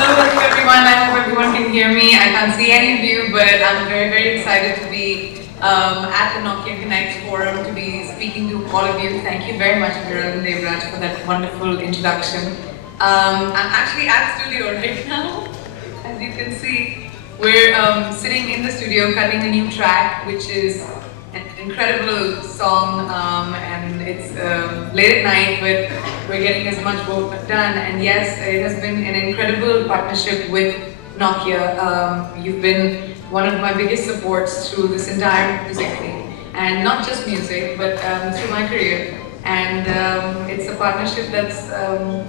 Hello everyone, I hope everyone can hear me. I can't see any of you, but I'm very excited to be at the Nokia Connects forum, to be speaking to all of you. Thank you very much, Viral and Devraj, for that wonderful introduction. I'm actually at the studio right now. As you can see, we're sitting in the studio cutting a new track, which is an incredible song, and it's late at night, but we're getting as much work done. And yes, it has been an incredible partnership with Nokia. You've been one of my biggest supports through this entire music thing, and not just music, but through my career. And it's a partnership that's,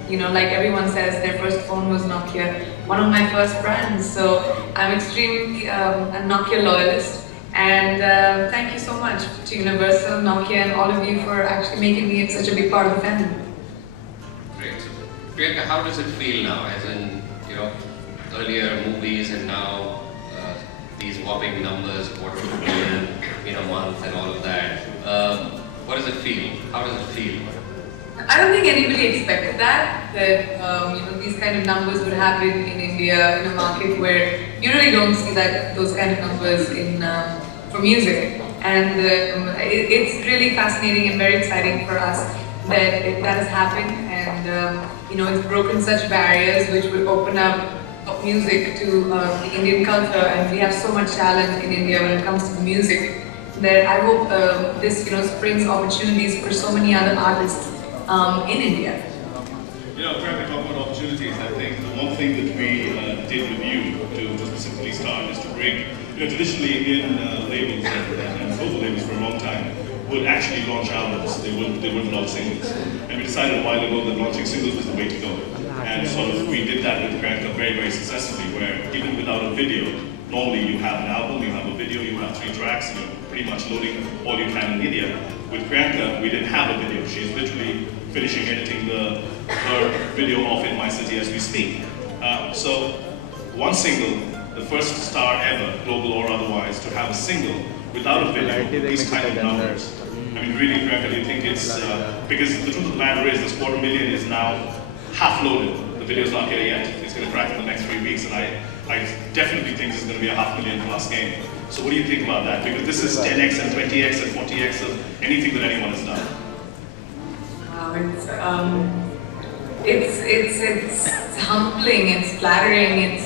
you know, like everyone says, their first phone was Nokia, one of my first brands. So I'm extremely a Nokia loyalist. And thank you so much to Universal, Nokia, and all of you for actually making me such a big part of the family. Great. Priyanka, how does it feel now? As in, you know, earlier movies and now these whopping numbers, $250 million in a month and all of that. What does it feel? How does it feel? I don't think anybody expected that you know, these kind of numbers would happen in India, in a market where you really don't see those kind of numbers in for music. And it's really fascinating and very exciting for us that that has happened, and you know, it's broken such barriers which would open up music to the Indian culture, and we have so much talent in India when it comes to music that I hope this, you know, springs opportunities for so many other artists in India. You know, Priyanka, talking about opportunities, I think the one thing that we did with you to specifically start is to bring, you know, traditionally Indian labels and global labels for a long time would actually launch albums. They wouldn't launch singles. And we decided a while ago that launching singles was the way to go. And sort of we did that with Priyanka very successfully, where even without a video, normally you have an album, you have a video, you have 3 tracks, and you're pretty much loading all you can in India. With Priyanka, we didn't have a video. She's literally finishing editing her video off in my city as we speak. So one single, the first star ever, global or otherwise, to have a single without a video with these kind of numbers. I mean, really, Priyanka, do you think it's, because the truth of the matter is this 250,000 is now half loaded. The video's not here yet. It's going to crack in the next 3 weeks, and I definitely think this is going to be a $500,000+ game. So what do you think about that? Because this is 10x and 20x and 40x of anything that anyone has done. Wow, it's humbling, it's flattering,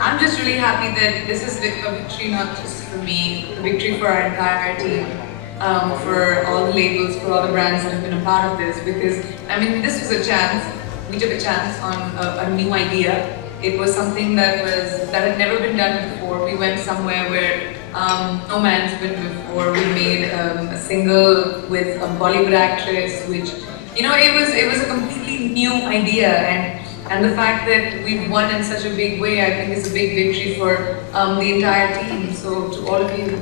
I'm just really happy that this is a victory not just for me, a victory for our entire team, for all the labels, for all the brands that have been a part of this, because, I mean, this was a chance, we took a chance on a new idea. It was something that had never been done before. We went somewhere where no man's been before. We made a single with a Bollywood actress, which, you know, it was a completely new idea, and the fact that we've won in such a big way, I think, is a big victory for the entire team. So to all of you.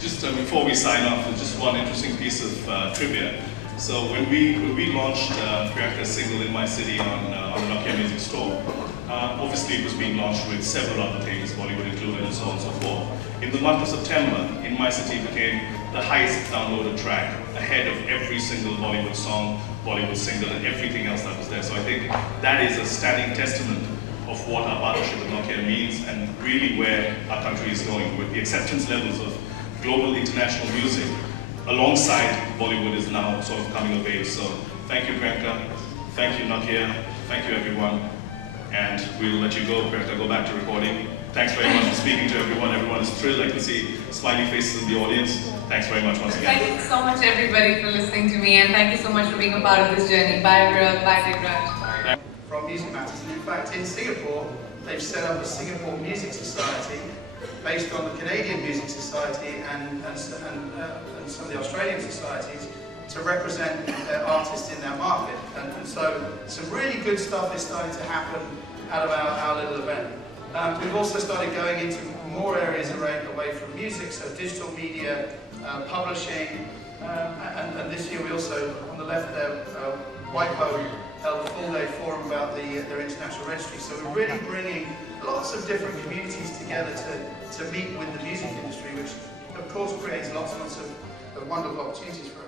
Just before we sign off, just one interesting piece of trivia. So when we launched Priyanka's single In My City on the Nokia Music Store, obviously it was being launched with several other things, Bollywood included, and so on and so forth. In the month of September, In My City became the highest downloaded track, ahead of every single Bollywood song, Bollywood single, and everything else that was there. So I think that is a standing testament of what our partnership with Nokia means, and really where our country is going, with the acceptance levels of global international music. Alongside Bollywood is now sort of coming of age. So thank you, Priyanka. Thank you, Nokia. Thank you, everyone. And we'll let you go, Priyanka, go back to recording. Thanks very much for speaking to everyone. Everyone is thrilled. I can see smiley faces in the audience. Thanks very much once again. Thank you so much, everybody, for listening to me, and thank you so much for being a part of this journey. Bye, Viral. Bye, Devraj. From Music Matters, and in fact, in Singapore, they've set up a Singapore Music Society based on the Canadian Music Society and some of the Australian societies to represent artists in their market. And so some really good stuff is starting to happen out of our little event. We've also started going into more areas away from music, so digital media, publishing, and this year we also, on the left there, Whitehoe held a full-day forum about their international registry. So we're really bringing lots of different communities together to meet with the music industry, which of course creates lots and lots of wonderful opportunities for us.